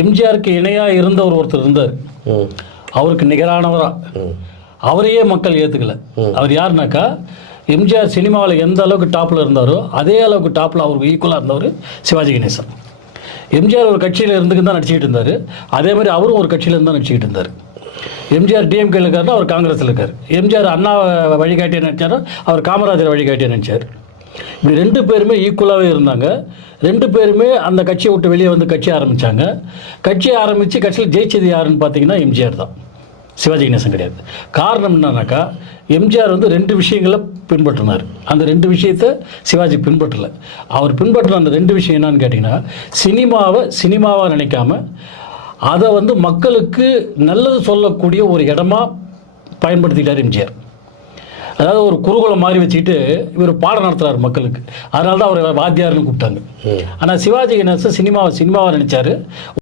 எம்ஜிஆருக்கு இணையாக இருந்தவர் ஒருத்தர் இருந்தார், அவருக்கு நிகரானவராக அவரையே மக்கள் ஏற்றுக்கல. அவர் யாருனாக்கா, எம்ஜிஆர் சினிமாவில் எந்த அளவுக்கு டாப்பில் இருந்தாரோ அதே அளவுக்கு டாப்பில் அவருக்கு ஈக்குவலாக இருந்தவர் சிவாஜி கணேசன். எம்ஜிஆர் ஒரு கட்சியில் இருந்துக்கு தான் நடிச்சிக்கிட்டு இருந்தார், அதே மாதிரி அவரும் ஒரு கட்சியில் இருந்து தான் நடிச்சிக்கிட்டு இருந்தார். எம்ஜிஆர் டிஎம்கேல இருக்காருன்னா அவர் காங்கிரஸில் இருக்கார். எம்ஜிஆர் அண்ணா வழிகாட்டியை நினச்சாரோ அவர் காமராஜர் வழிகாட்டியை நினச்சார். இப்படி ரெண்டு பேருமே ஈக்குவலாகவே இருந்தாங்க. ரெண்டு பேருமே அந்த கட்சியை விட்டு வெளியே வந்து கட்சி ஆரம்பித்தாங்க. கட்சியை ஆரம்பித்து கட்சியில் ஜெயிச்சது யாருன்னு பார்த்தீங்கன்னா எம்ஜிஆர் தான், சிவாஜி கணேசன் கிடையாது. காரணம் என்னன்னாக்கா, எம்ஜிஆர் வந்து ரெண்டு விஷயங்களை பின்பற்றினார். அந்த ரெண்டு விஷயத்தை சிவாஜி பின்பற்றலை. அவர் பின்பற்றின அந்த ரெண்டு விஷயம் என்னன்னு கேட்டிங்கன்னா, சினிமாவை நினைக்காம அதை வந்து மக்களுக்கு நல்லது சொல்லக்கூடிய ஒரு இடமா பயன்படுத்திட்டார் எம்ஜிஆர். அதாவது ஒரு குருகுலம் மாதிரி வச்சுக்கிட்டு இவர் பாடம் நடத்துகிறார் மக்களுக்கு. அதனால தான் அவர் வாத்தியார்னு கூப்பிட்டாங்க. ஆனால் சிவாஜி கணேசன் சினிமாவை நினைச்சாரு.